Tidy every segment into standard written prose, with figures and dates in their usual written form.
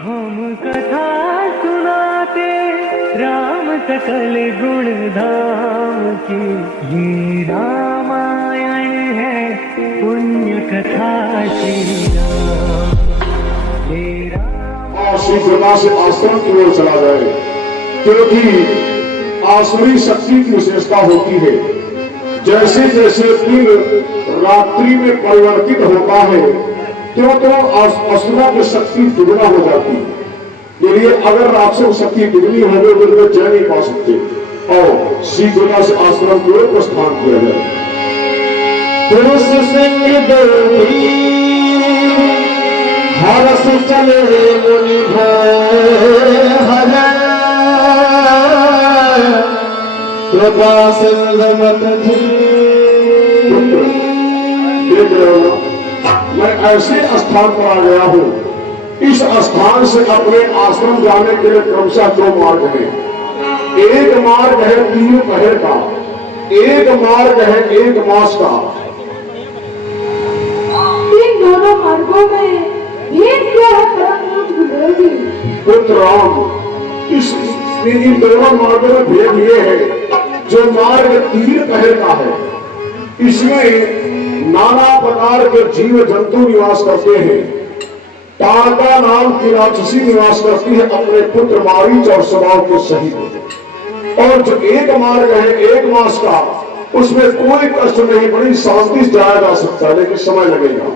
हम कथा सुनाते राम सकल गुण धाम की, ये रामायण है पुण्य कथा श्री राम। श्री ब्रह्मा से आश्रम की ओर चला जाए, क्योंकि आसुरी शक्ति की विशेषता होती है। जैसे जैसे दिन रात्रि में परिवर्तित होता है, क्यों तो असुरों की शक्ति दुगना हो जाती है। इसलिए अगर राक्षस शक्ति दुगनी हो गई तो जय नहीं पा सकते। और श्री ब्रह्मा से आश्रम की ओर प्रस्थान किया जाए। पुरुष सिंह देवी हरस चले मुनि हर कृपा सिंध मत मैं ऐसे स्थान पर आ गया हूँ, इस स्थान से अपने आश्रम जाने के लिए क्रमशः दो मार्ग हैं। एक मार्ग है 3 पहर का, एक मार्ग है 1 मास का। इन दोनों मार्गों में भेद क्या है परम पूज्य गुरुदेव जी? पुत्र राम, इन दोनों मार्गों में भेद ये है, जो मार्ग 3 पहर का है, इसमें नाना प्रकार के जीव जंतु निवास करते हैं। ताड़का नाम की राक्षसी निवास करती है अपने पुत्र मारीच और स्वभाव के सहित। और जो एक मार्ग है 1 मास का, उसमें कोई कष्ट नहीं, बड़ी शांति से जाया जा सकता है, लेकिन समय लगेगा।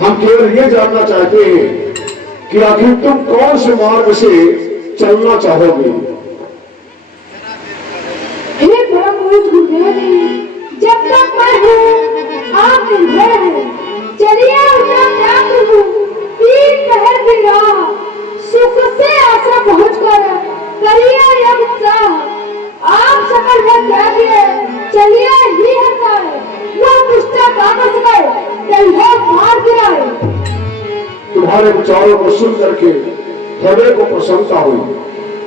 हम केवल ये जानना चाहते हैं कि आखिर तुम कौन से मार्ग से चलना चाहोगे? हे परम पूज्य गुरुदेव जी, जब तक मैं हूँ आप निर्भय हैं। चलिए उतना त्याग दूँ 3 पहर की राह, सुख से आश्रम पहुँचकर करिए यह उत्साह। आप सकल में त्यागिए, चलिए ही हटाए, वह पुस्तक कागज गए कहीं मार गिराए। तुम्हारे विचारों को सुन करके हृदय को प्रसन्नता हुई,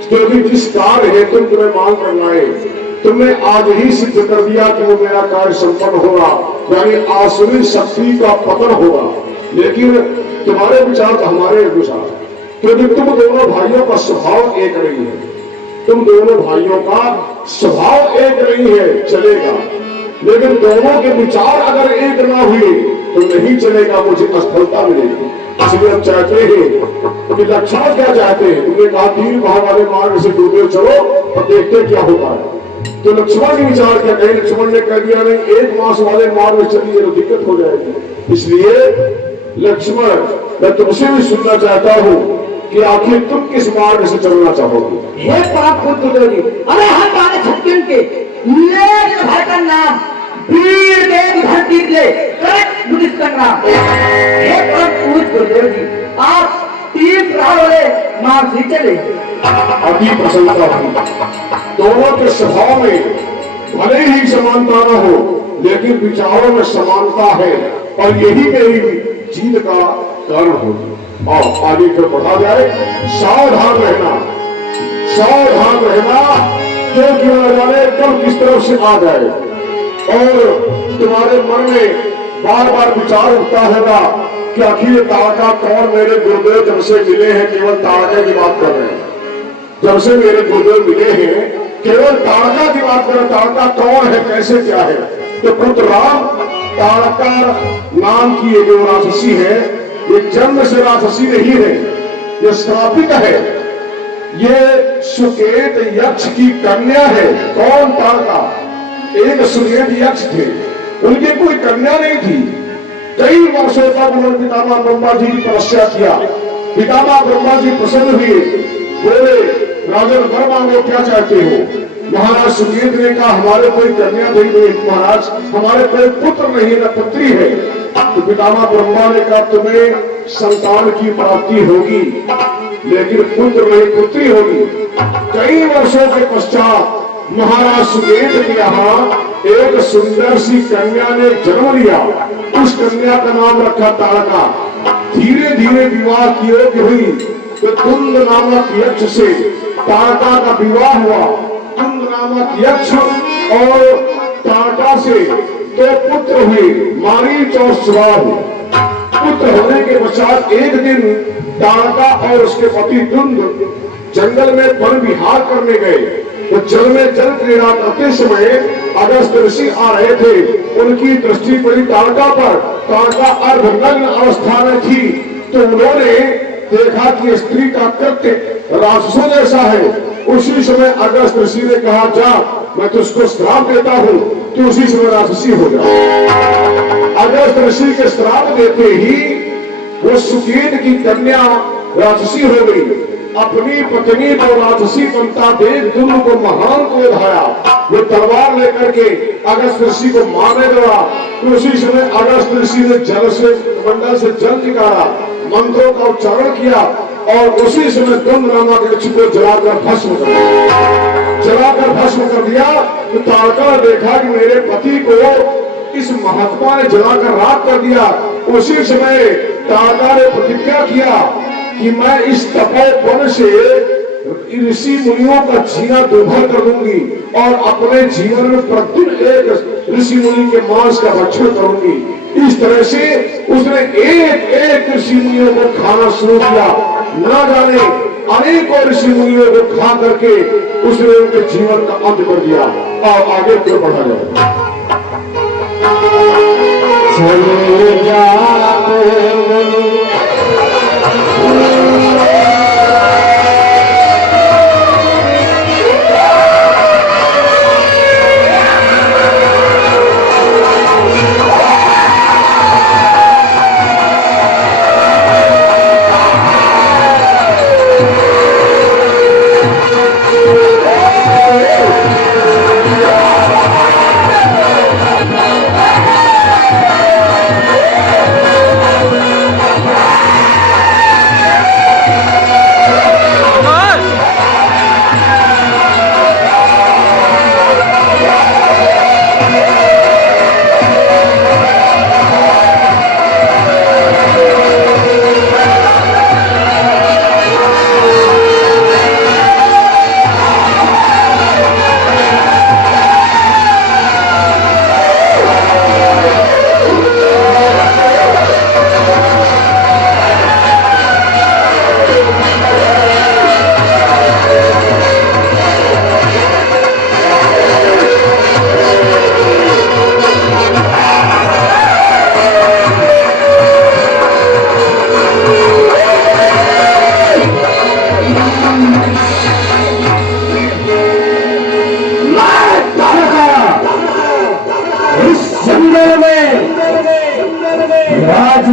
क्योंकि जिस कार्य हेतु तुम्हें मांग करना है, तुमने आज ही सिद्ध कर दिया कि वो मेरा कार्य संपन्न होगा, यानी आसुरी शक्ति का पतन होगा। लेकिन तुम्हारे विचार तो हमारे विचार, क्योंकि तुम दोनों भाइयों का स्वभाव एक नहीं है। तुम दोनों भाइयों का स्वभाव एक नहीं है, चलेगा, लेकिन दोनों के विचार अगर एक ना हुए तो नहीं चलेगा, मुझे असफलता मिलेगी। इसलिए हम चाहते हैं कि लक्ष्मण क्या चाहते हैं, उन्होंने कहा 3 भाव वाले मार्ग से गुरुदेव चलो और देखते क्या होता है। तो लक्ष्मण ने विचार किया, कहीं लक्ष्मण ने कह दिया नहीं 1 मास वाले मार्ग में चलिए तो दिक्कत हो जाएगी। इसलिए लक्ष्मण, मैं तुमसे भी सुनना चाहता हूँ कि आखिर तुम किस मार्ग से चलना चाहोगे? हे पाप गुरुदेव जी, अरे हम वाले छत्तीन के ले भाई का नाम वीर देव धरती ले करत बुद्धिस्ट संग्राम। हे पाप पूज्य गुरुदेव जी, आप 3 राह वाले मार्ग से चले। अति प्रसन्नता हुई। दोनों के स्वभाव में भले ही समानता न हो, लेकिन विचारों में समानता है, और यही मेरी जीत का कारण होगी। और आगे फिर बढ़ा जाए। सावधान रहना, सावधान रहना, क्योंकि न जाने कब किस तरफ से आ जाए। और तुम्हारे मन में बार बार विचार उठता होगा कि आखिर ताड़का कौन? मेरे गुरुदेव जब से मिले हैं केवल ताड़का की बात कर रहे हैं, जब से मेरे गुरुदेव मिले हैं केवल ताड़का की बात कर रहे हैं। ताड़का कौन है, कैसे, क्या है? तो पुत्र राम, ताड़का नाम की ये जो राक्षसी है, ये जन्म से राक्षसी नहीं है, ये श्रापित है। ये सुकेत यक्ष की कन्या है। कौन? ताड़का। एक सुकेत यक्ष थे, उनकी कोई कन्या नहीं थी। कई वर्षों तक उन्होंने पितामह ब्रह्मा जी की तपस्या किया। पितामह ब्रह्मा जी प्रसन्न हुए, बोले राजन वर मांगो, क्या चाहते हो? महाराज सुकेत ने कहा हमारे कोई कन्या नहीं, महाराज हमारे कोई पुत्र नहीं, न पुत्री है। तो पितामह ब्रह्मा ने कहा तुम्हें संतान की प्राप्ति होगी, लेकिन पुत्र नहीं पुत्री होगी। कई वर्षों के पश्चात महाराज सुकेत के यहाँ एक सुंदर सी कन्या ने जन्म लिया। उस कन्या का नाम रखा ताड़का। धीरे धीरे विवाह की योग्य हुई तो तुंग नामक यक्ष से ताड़का का विवाह हुआ। तुंग नामक यक्ष और ताड़का से 2 पुत्र हुए, मारीच और सुबाहु। पुत्र होने के पश्चात एक दिन ताड़का और उसके पति धुंध जंगल में वन विहार करने गए। तो जल में जल क्रीड़ा करते समय अगस्त ऋषि आ रहे थे। उनकी दृष्टि पड़ी ताड़का पर। ताड़का अर्धनग्न अवस्था में थी। तो उन्होंने देखा कि स्त्री का कृत्य राक्षसों जैसा है। उसी समय अगस्त ऋषि ने कहा, जा मैं तुझको श्राप देता हूँ, तू उसी समय राक्षसी हो जा। अगस्त ऋषि के श्राप देते ही वो सुकेत की कन्या राक्षसी हो गई। अपनी पत्नी को राक्षसी बनता देख दुर्ग को महान क्रोध आया। वो तलवार लेकर के अगस्त ऋषि को मारने लगा। तो उसी समय अगस्त ऋषि ने जल से मंडल से जल निकाला, मंत्रों का उच्चारण किया और उसी समय दुंद नामक यक्ष को जलाकर भस्म कर दिया। जलाकर भस्म कर दिया। तो ताड़का ने देखा कि मेरे पति को इस महात्मा ने जलाकर राख कर दिया। उसी समय ताड़का ने प्रतिज्ञा किया कि मैं इस तपोवन से ऋषि मुनियों का जीना दुर्भर कर दूंगी और अपने जीवन में प्रतिदिन एक ऋषि मुनि के मांस का भक्षण करूंगी। इस तरह से उसने एक एक ऋषि मुनियों को खाना शुरू किया। ना जाने अनेकों ऋषि मुनियों को खा करके उसने उनके जीवन का अंत कर दिया। और आगे क्यों बढ़ा जाए। चले जाओ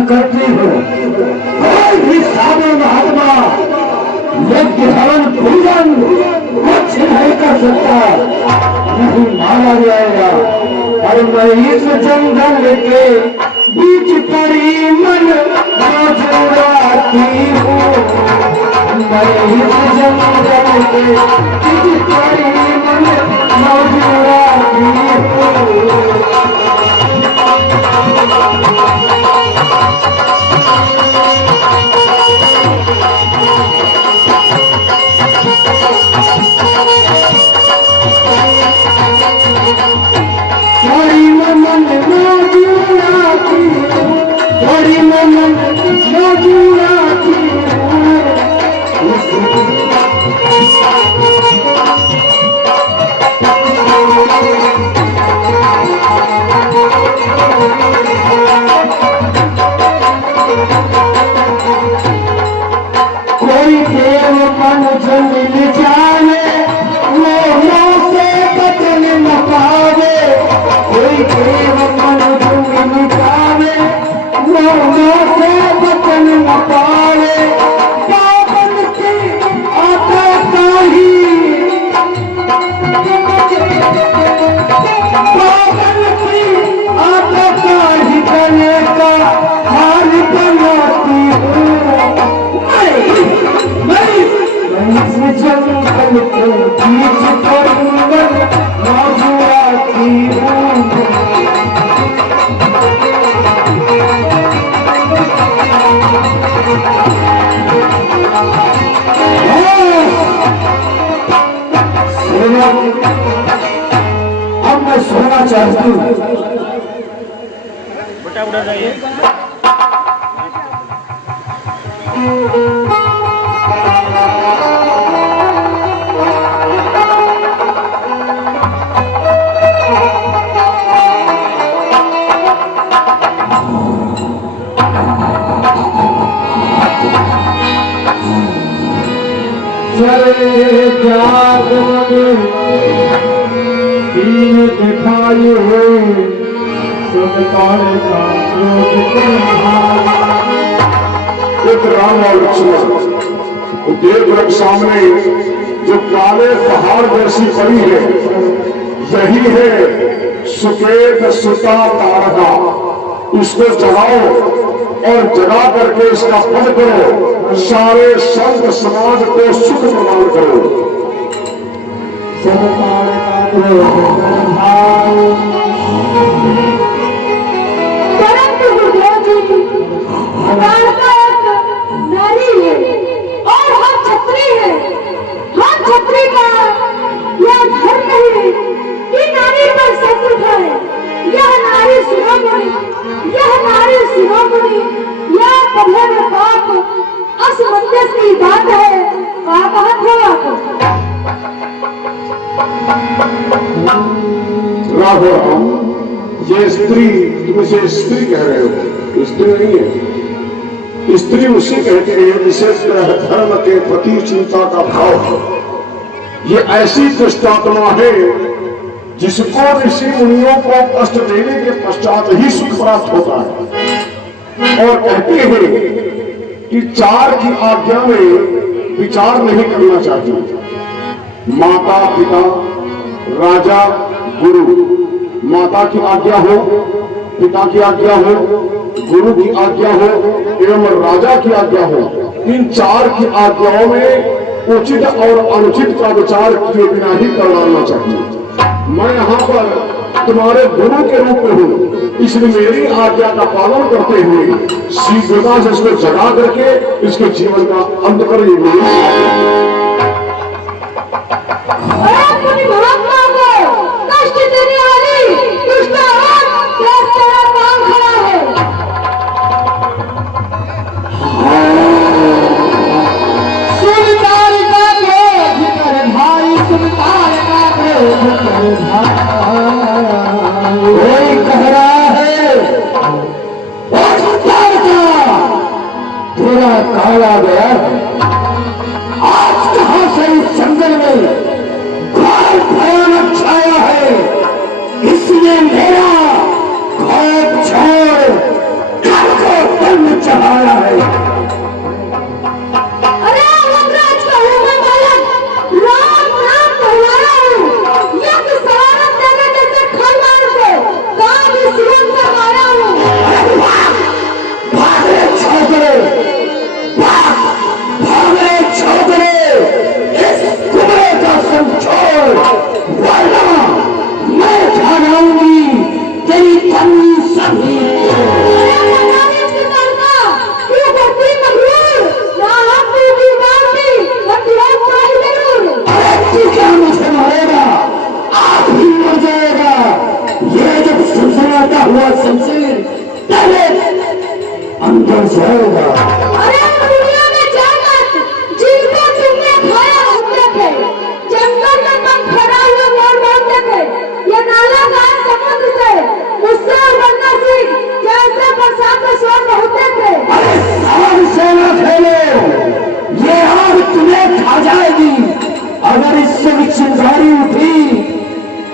करती हो कोई भी साधु महात्मा यज्ञ हवन पूजन कुछ नहीं कर सकता, नहीं माना जाएगा। और मैं इस जंगल के बीच पड़ी मन मौजूदाती हूँ। मैं इस जंगल के बीच पड़ी मन मौजूदाती हूँ। अब मैं सोना चाहती हूँ। चले जाग दीन दिखाई है सुनतारे का क्रोध एक राम और लक्ष्मण देवव्रत सामने जो काले पहाड़ जैसी पड़ी है, यही है सुकेत सुता तारका। इसको जगाओ और जगा करके इसका पद करो, सारे संत समाज को सुख प्रदान करो। सुनतारे का क्रोध परंतु गुरुदेव जी, तारका एक नारी है और हम छत्री है। हम छत्री का यह धर्म है कि नारी पर सत उठाए। यह नारी शिरोमणि, यह नारी शिरोमणि, यह पढ़े में पाप असमंजस की बात है। क्या बात है आप? राघव, ये स्त्री, तुम इसे स्त्री कह रहे हो, स्त्री नहीं है। स्त्री उसे कहते हैं जिसे धर्म के प्रति चिंता का भाव है। ये ऐसी दुष्टात्मा है जिसको ऋषि मुनियों को कष्ट देने के पश्चात ही सुख प्राप्त होता है। और कहते हैं कि चार की आज्ञा में विचार नहीं करना चाहिए। माता पिता राजा गुरु, माता की आज्ञा हो, पिता की आज्ञा हो, गुरु की आज्ञा हो एवं राजा की आज्ञा हो, इन चार की आज्ञाओं में उचित और अनुचित का विचार किए बिना ही करना चाहिए। मैं यहाँ पर तुम्हारे गुरु के रूप में हूँ, इसलिए मेरी आज्ञा का पालन करते हुए शीघ्रता से इसको जगा करके इसके जीवन का अंत कर ये मेरी आज्ञा है। महात्मा को कष्ट देने वाली दुष्ट औरत तेरा काम खड़ा है। सुनतारे का क्रोध कर भाई, सुनतारे का क्रोध कर भाई। कोई कह रहा है तेरा काला गया है। आज कहां से इस जंगल में घोर भयानक छाया है, इसलिए मेरा घोर छोड़ घर को दंड चढ़ाया है। अरे वनराज का हूँ मैं बालक, राम नाम कहलाया हूँ। यज्ञ सवारत देने जैसे खरवार को काम इस रूप से मारा हूँ। भाग रे छोकरे, भाग, भाग रे छोकरे, इस कुबरे का संग छोड़, वरना मैं ठहराऊंगी तेरी तन्नी सभी। अरे वनराज की तारका, तू भक्ति मगरूर, ना हम भी मारती, हथियार पाई जरूर। अरे तू क्या मुझे मारेगा, आप ही मर जाएगा। ये जब सनसनाता हुआ शमशीर पहले अंदर जाएगा। अरे दुनिया में जाकर जिनको तुमने खाया होते थे, जंगल में तुम खड़ा हुए मर मारते थे, ये नाला गाय समुद्र से मुझसे उबरना सीख, जैसे बरसात में स्वर्ग होते थे। अरे सारी सेना फैले, ये आग तुम्हें खा जाएगी। अगर इससे भी चिंगारी उठी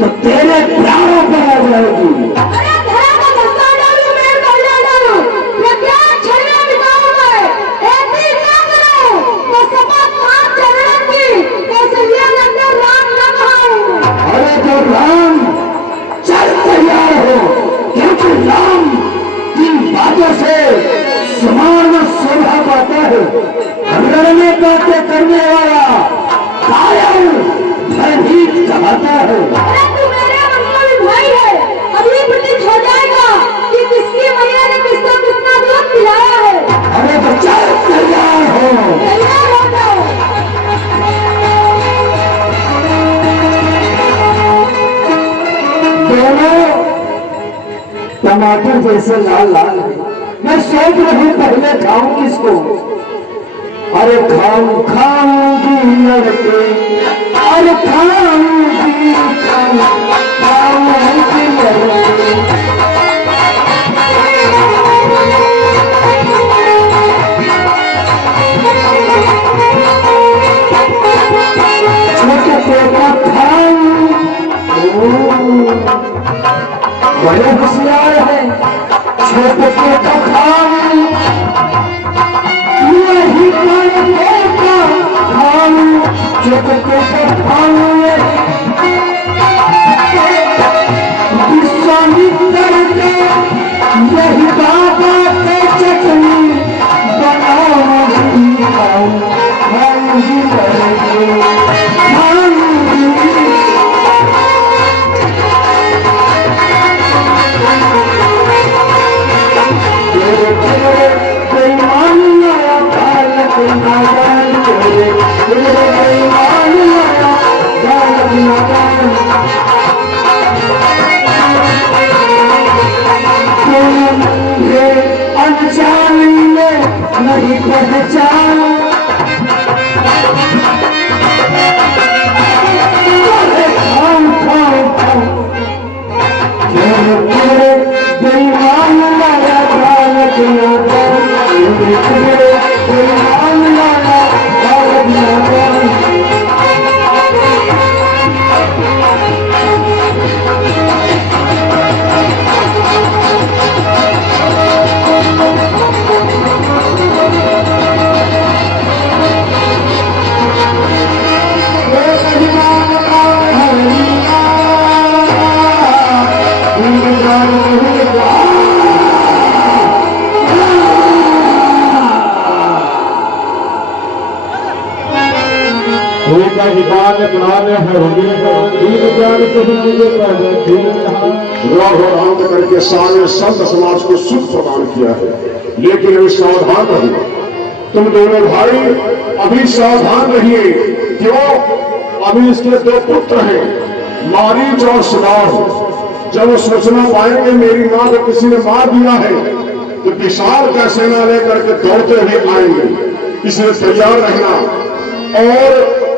तो तेरे प्राणों पर आ जाएगी। अरे धरा का धक्का डालू, मेरे बल्ले डालू, प्रज्ञान छलने मिटाऊं मैं, एक ही काम करो, तो शपथ मार चरण की, कौशल्या नंदन राम न कहाऊं। अरे तो राम चल तैयार हो, क्योंकि राम इन बातों से समान शोभा पाता है। लड़ने बातें करने वाला कायल भयभीत कहता है। अरे तू मेरे अनमोल भाई है, अभी प्रतीत हो जाएगा कि किसकी मैया ने किसको कितना दूध पिलाया है। अरे तो चल तैयार हो। तैयार हो जाओ। दोनों टमाटर जैसे लाल लाल है। मैं सोच रही हूँ पहले खाऊं किसको, अरे खाऊंगी लड़के, अरे खाऊंगी लड़के। छोटे पेटा खाऊं, बड़े होशियार है। छोटे पेटा खाऊं, यही पेटा खाऊं, छोटे पेटा खाऊं, विश्वामित्र के यही बाबा के चटनी बनाऊंगी, खाऊंगी लड़के, खाऊंगी। नहीं पहचान बेईमान लाया भारत बेईमान लाया भारत। राम करके सारे संत समाज को सुख प्रदान किया है, लेकिन अभी सावधान रहो। तुम दोनों भाई अभी सावधान रहिए। क्यों? अभी इसके दो पुत्र हैं, मारीच और सिदार। जब वो सोचना पाएंगे मेरी मां को किसी ने मार दिया है, तो विशाल का सेना लेकर के दौड़ते हुए आएंगे। इसलिए तैयार रहना और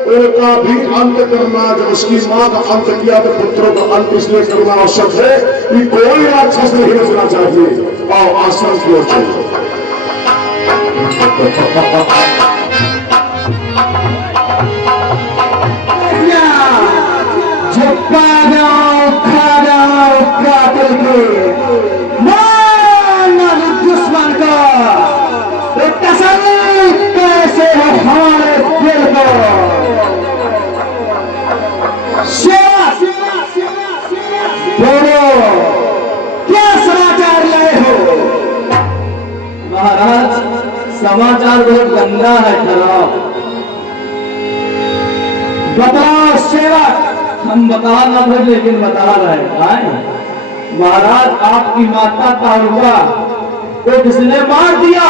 उनका भी अंत करना। जब उसकी मां का अंत किया तो पुत्रों का अंत इसलिए करना आवश्यक है कि कोई राक्षस नहीं बचना चाहिए। और आश्रम की ओर चलिए। कातिल के मानव दुश्मन का तसल्ली कैसे है हमारे दिल को। बोलो, क्या समाचार लाए हो? महाराज, समाचार बहुत गंदा है, खराब। बताओ सेवक। हम बता ना थे, लेकिन बता रहे हैं। महाराज, आपकी माता तारुका को किसने मार दिया?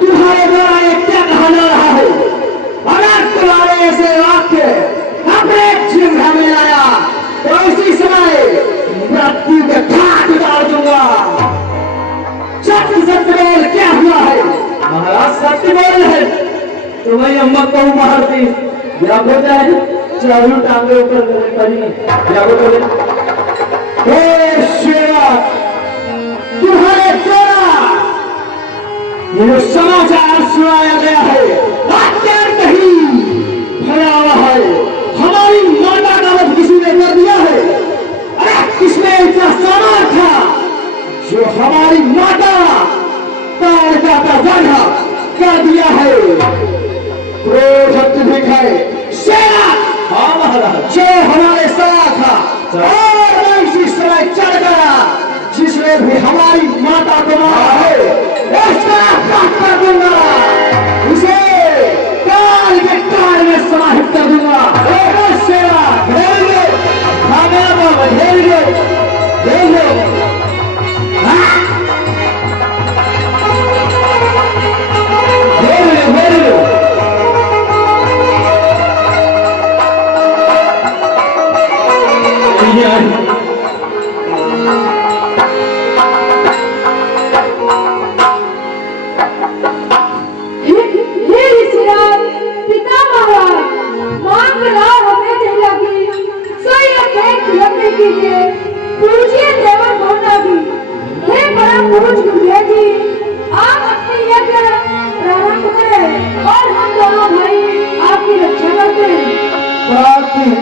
तुम्हारे द्वारा ये क्या कहा जा रहा है? अगर तुम्हारे ऐसे वाक्य अपने जिह्वा में लाया तो इसी समय मृत्यु के घाट उतार दूंगा। सत्य सत्य बोल, क्या हुआ है? महाराज, सत्य बोल है तो वही अम्मा को मारती या हो जाए। चालू टांगे ऊपर करी या हो जाए। तुम्हारे द्वारा ये जो समाचार सुनाया गया है अत्यंत ही भयावह है। हमारी माता का वध किसी ने कर दिया है। अरे किसने इतना सामान था जो हमारी माता तारिका का वध कर दिया है? क्रोध दिखाए सेना। हाँ महाराज, जो हमारे साथ था और मैं इसी समय चढ़ गया जिसने भी हमारी माता को मारा है, उसका काट कर दूंगा। उसे काल के काल में समाहित कर दूंगा। सेना घेर लो, बाबा घेर लो, घेर लो।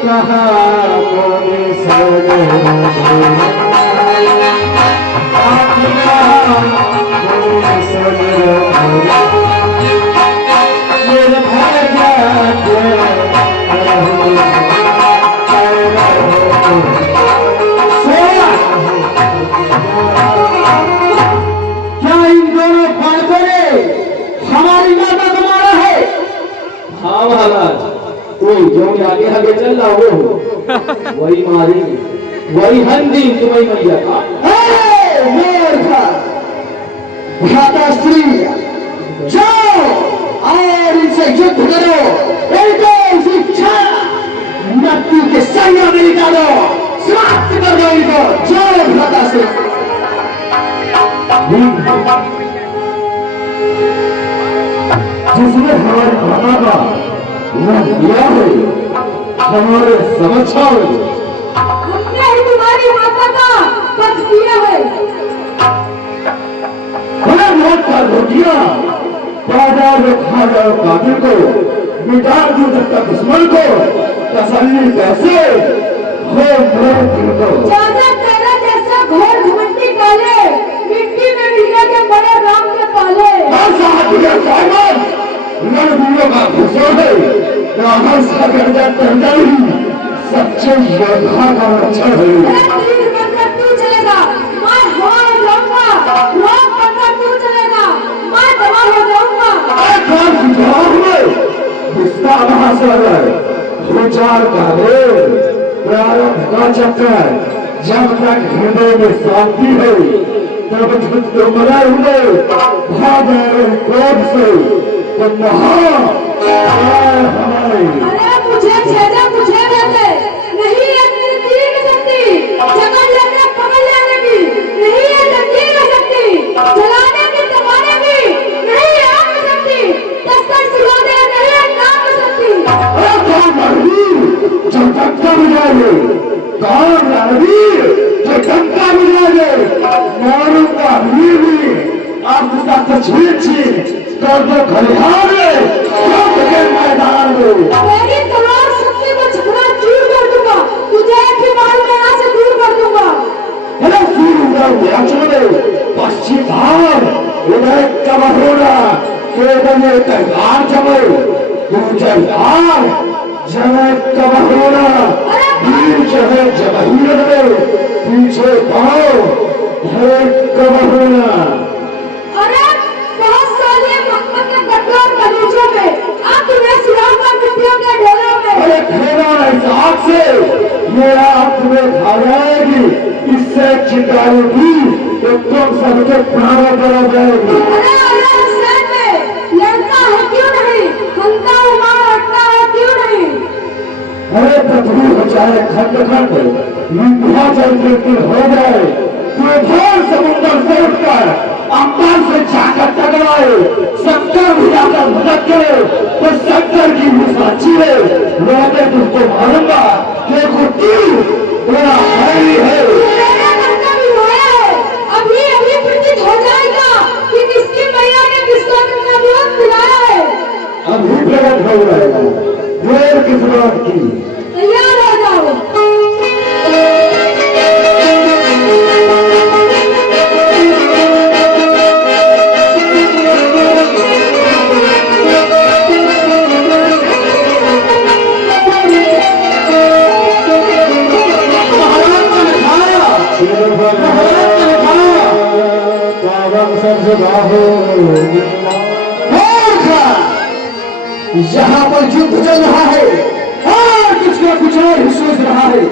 कहा कोई सोने मेरे भाई क्या इन दोनों बालकों ने हमारी माता को मारा है? हाँ महाराज, कोई जो आगे आगे चल रहा हो वही मारी, वही हंदी तुम्हें मैया का। भ्राता स्त्री जाओ और इनसे युद्ध करो, इनको शिक्षा मृत्यु के संग में निकालो, समाप्त कर दो इनको। जाओ भ्राता स्त्री। जिसने हमारी माता का वध किया है हमारे समाचार हमने ही तुम्हारी माता का वध किया है। मौत का रोटियां बाजार में खा जाओ कातिल को, मिटा दो जब तक दुश्मन को, तसल्ली कैसे हो मेरे दिल को। ज्यादा तेरा जैसा घोर घमंडी काले मिट्टी में मिलने के बड़े राम के पाले। रणवीरों का घुसो है रावण सा गर्जा टंडन सच्चे योद्धा का लक्षण है। तीर बनकर तू चलेगा, मैं हवा हो जाऊंगा, रोक बनकर तू चलेगा, मैं दवा हो जाऊंगा। विचार का प्रारंभ का चक्र जब तक हृदय में शांति है तब तक तो मरा हुए भाग क्रोध से तो हमारे। अरे मुझे छेदा तुझे देते नहीं है तेरी तीर की शक्ति, जगह लेने पकड़ लेने की नहीं है जंजीर की शक्ति, जलाने की दबाने की नहीं है आग की शक्ति, तस्कर सिखाने नहीं है नाम की शक्ति। जो डंका मिलाए कौन रणवीर जो डंका मिलाए मारूंगा वीर भी आपके साथ छीन कर दो खलिहान मैदान में। मेरी तलवार शक्ति को झगड़ा चूर कर दूंगा, तुझे एक ही बार में यहाँ से दूर कर दूंगा। पश्चिम भाग उदय कब होना केवल तलवार जमे दूसरे भाग जमे कब होना वीर जमे जबहीर में पीछे पाओ कब होना। अरे बहुत साले मक्का के कठोर कलेजों में अब तुम्हें सुनाऊंगा मिट्टियों के ढेरों में। अरे खेला हिसाब से मेरा आप तुम्हें खा जाएगी, इससे चिताएगी तो तुम सबके प्राणों पर आ जाएगी। अरे हुसैन में लड़का है क्यों नहीं, हंता हुआ हटता है क्यों नहीं। अरे पृथ्वी हो जाए खंड खंड विंध्याचल के हो जाए तूफान समुद्र से उठकर अंबर से जाकर टकराए, शंकर भी आकर मदद करे तो शंकर की मुसाची है मैं तुझको मारूंगा कि गुट्टी बड़ा भारी है। मेरा लड़का भी रोया है, अभी अभी प्रतीत हो जाएगा कि किसकी मैया ने किसको अपना दूध पिलाया है। अभी प्रकट हो जाएगा देर किस बात की। तैयार हो जाओ। यहाँ पर युद्ध चल रहा है और कुछ न कुछ और ही सोच रहा है।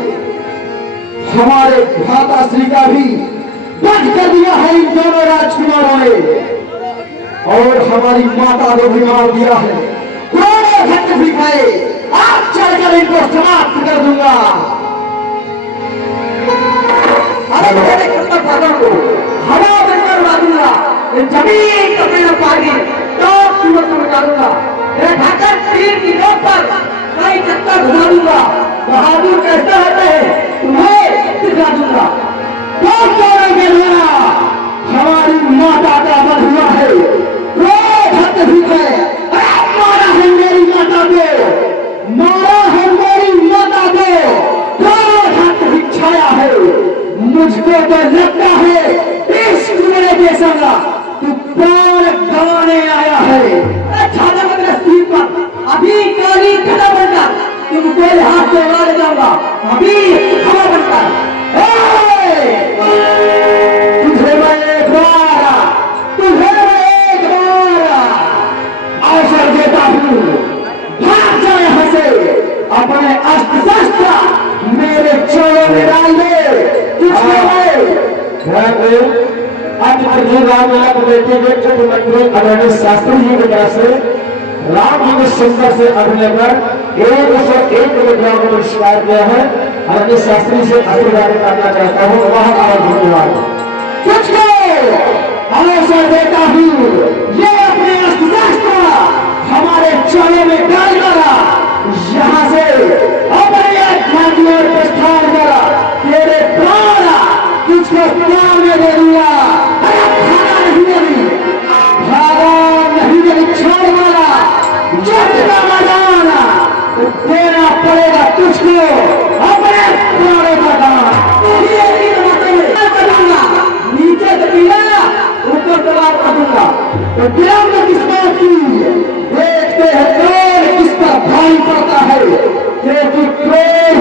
हमारे भ्राता श्री का भी वध कर दिया है इन दोनों राजकुमारों ने और हमारी माता को भी मार दिया है। भक्त भी खाए आज चलकर इनको समाप्त कर दूंगा। अरे मेरे कर्तव्य भागों को हवा बनकर उड़ा दूंगा, जमीन कपड़े न पाएगी तो सूरज को मिटा दूंगा, ढाकर तीर की नोक पर कई चक्कर घुमा दूंगा। बहादुर कैसे होते हैं तुम्हें सिखा दूंगा। हमारी माता का वध हुआ है, भक्त भी है, मारा है मेरी माता को, मारा है मेरी माता को। जाऊंगा अभी हवा बनता है। तुझे मैं एक बार अवसर देता हूँ, भाग जा यहाँ से, अपने अस्त्र शस्त्र मेरे चोरों में डाल दे। आज तुझे रामलीला को देखते हुए आदरणीय शास्त्री जी की तरफ से राम जी ने सुंदर से अभिनय कर 101 मुद्राओं को पुरस्कार दिया है। आदरणीय शास्त्री से आशीर्वाद करना चाहता हूँ, वह धन्यवाद। तुझको अवसर देता हूँ, ये अपने अस्त्र शस्त्र हमारे चोरों में डाल करा, यहाँ से अपने आत्मा की ओर प्रस्थान करा, तेरे प्राण तुझको प्राण में दे दूंगा। अरे भागा नहीं देगी, भागा नहीं देगी, छोड़ वाला जितना मैदान देना पड़ेगा तुझको अपने प्राणों का दान। नीचे से पीला ऊपर सवार कर दूंगा। तो विलंब किस बात की, देखते हैं कौन किस पर भारी पड़ता है, क्योंकि क्रोध